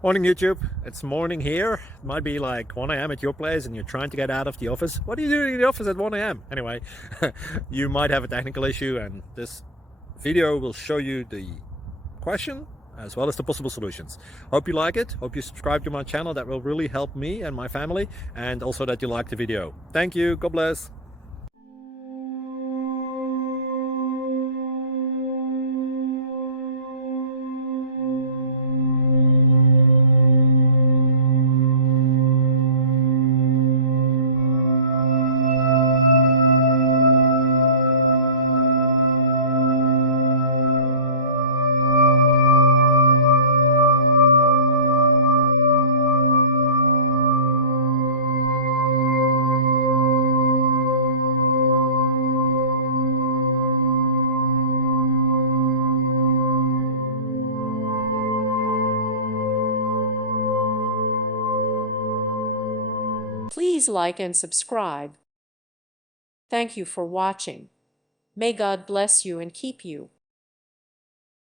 Morning YouTube, it's morning here. It might be like 1 a.m. at your place and you're trying to get out of the office. What are you doing in the office at 1 a.m.? Anyway, you might have a technical issue and this video will show you the question as well as the possible solutions. Hope you like it, hope you subscribe to my channel. That will really help me and my family, and also that you like the video. Thank you, God bless. Please like and subscribe. Thank you for watching. May God bless you and keep you.